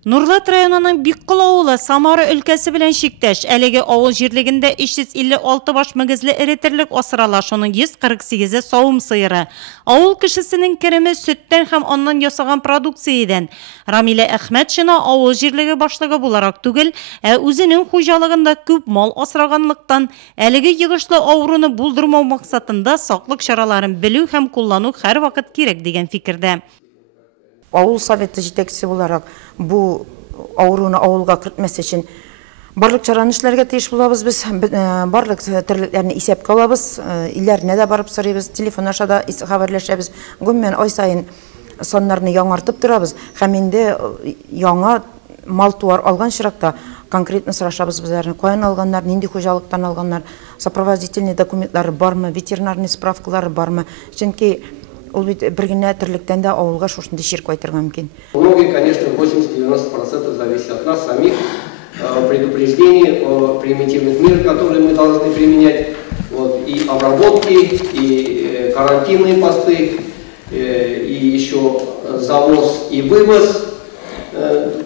Нурлат районының Биккул авылы Самара өлкәсе белән шиктәш. Әлеге авыл җирлегендә 356 баш мөгезле эретерлек асрала, шуның 148-е савым сыеры. Авыл кешесенең кереме сөттән һәм аннан ясаган продукциядән. Рамилә Әхмәтшина авыл җирлеге башлыгы буларак түгел, үзенең хуҗалыгында күп мал асраганлыктан, әлеге йогышлы авыруны булдырмау максатында саклык чараларын белү һәм куллану һәрвакыт кирәк дигән фикердә. Ауыл советы жетекчиси буларак бу ауруну авылга киртмес үчүн барлык чараны эшләргә тиеш булабыз. Без барлык тирлекләрне исәпкә алабыз, илләрне дә барып сорыйбыз, телефон аша да хәбәрләшәбез. Гомумән ай сайын саннарны яңартып торабыз. Һәм инде яңа мал туар алган чиракта конкретно сорашабыз безләрне, каян алганнар, нинди хуҗалыктан алганнар, сопроводительный документлары бармы, ветеринарный справкалары бармы. Чөнки ул бит бер генә терлектән дә авылга шушындай чир кайтырга мөмкин. Многие, конечно, 80-90% зависит от нас самих, предупреждений, примитивных мер, которые мы должны применять, и обработки, и карантинные посты, и еще завоз и вывоз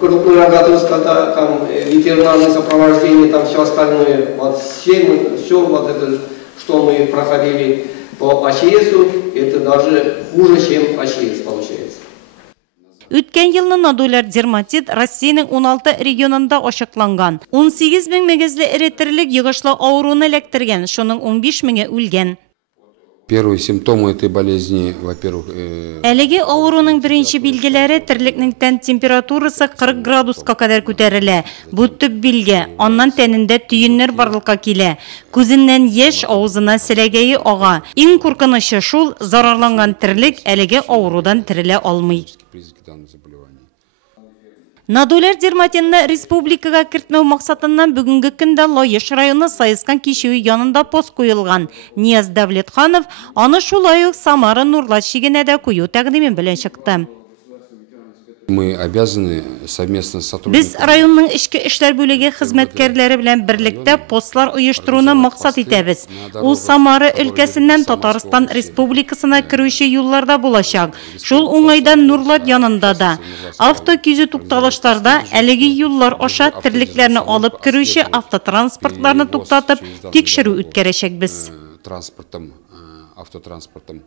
крупной рогатого скота, там ветеринарное сопровождение, там все остальное, все вот это, что мы проходили по АЧСу, это даже хуже, чем АЧС получается. Үткән елны нодуляр дерматит Россиянең 16 регионында ачыкланган. 18 мең мөгезле эретерлек йогышлы авыруны эләктергән, шуның 15 меңе үлгән. Первые симптомы этой болезни, во-первых... Әлеге авыруның беренче билгеләре тирлекнең тән температурасы 40 градуска кадәр күтәрелә. Бу төп билге. Аннан тәнендә төеннәр барлыкка килә. Күзеннән яшь, авызына селәгәе ага. Иң куркынычы шул, зарарланган тирлек әлеге авырудан терелә алмый. Нодуляр дерматинны республикага кертмәү максатыннан бүгенге көндә Лаеш районы Саескан кишеүе янында пост куелган. Нияз Давлетханов аны шулай ук Самара Нурлат шигенә дә кую тәкъдиме белән чыкты. Мы обязаны совместно сотрудничать. Без районның эчке эшләр бүлеге хезмәткәрләре белән берлектә постлар оештыруны максат итәбез. Ул Самара өлкәсеннән Татарстан Республикасына кирүче юлларда булачак. Шул уңайдан Нурлат янында да. Автокизү тукталышларда әлеге юллар аша тирлекләрне алып кирүче автотранспортларны туктатып, тикшерү үткәрәчәкбез. Автотранспортом.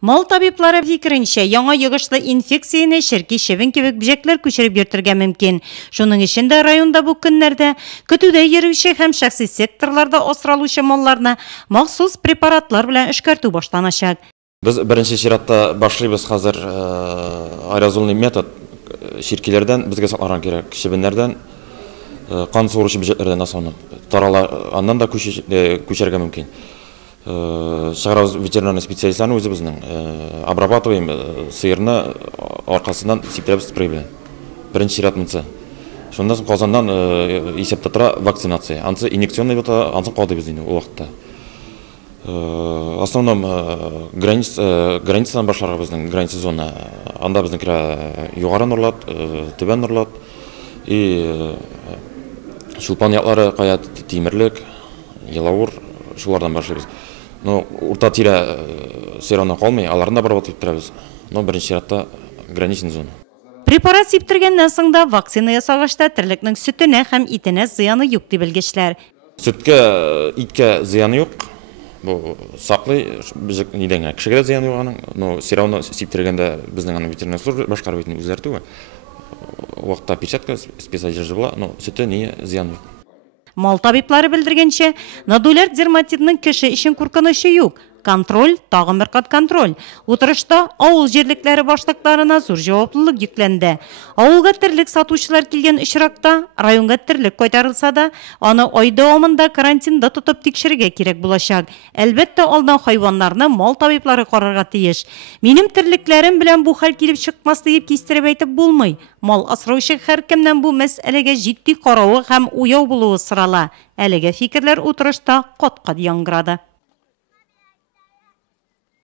Мал табиблары фикеренчә, яңа йогышлы инфекцияны шәрки шевен кебек бөҗәкләр күчереп йөртергә мөмкин. Шуның өчен дә районда бу көннәрдә көтүдә йөрүче һәм шәхси секторларда асралучы малларны махсус препаратлар белән эшкәртү башланачак. Без беренче чиратта башлыйбыз хәзер аэрозольный метод ширкеләрдән безгә сакларга кирәк. Шебеннәрдән кан суыручы бөҗәкләрдән асылынып, аннан да күчәргә мөмкин. Шагырабыз ветеринарный специалистларны үзебезнең обрабатываем сыерны аркасыннан сиптерәбез спрей белән. Беренче чират монсы. Шуннан соң Казаннан исәптә тора вакцинация. Ансы инъекционный бата, ансы кадыбыз инде ул вакытта. Основном границадан башларга безнең граница зона. Анда безнең кирә югары Нурлат, төбән Нурлат и Чулпан яклары, Кая Тимерлек, Елавур, шулардан башлыйбыз. Но урта тирә сыерны калмый, аларны обработать итәбез. Но беренче чиратта граничный зона. Препарат сиптергәннән соң да вакцина ясагачта тирлекнең сөтенә һәм итенә зыяны юк дип белгечләр. Сөткә, иткә зыяны юк. Бу саклый, нидән кешегә зыяны юк аның. Но сыерны сиптергәндә безнең ветеринар служба башкарып итне үзгәртү. Вакытта печатка спецодежда була, но сөте не зыяны юк. Мал табиблары белдергәнчә, нодуляр дерматитның кеше өчен куркынычы юк. Контроль, тагын бер кат контроль. Утырышта авыл җирлекләре башлыкларына зур җаваплылык йөкләнде. Авылга тирлек сатучылар килгән очракта, районга тирлек кайтарылса да, аны ай дәвамында карантинда тотып тикшерергә кирәк булачак. Әлбәттә, алдан хайваннарны мал табиблары карарга тиеш. Минем тирлекләрем белән бу хәл килеп чыкмас дип кистереп әйтеп булмый. Мал асраучы һәркемнән бу мәсьәләгә җитди каравы һәм уяу булуы сорала. Әлеге фикерләр утырышта кат-кат яңгырады.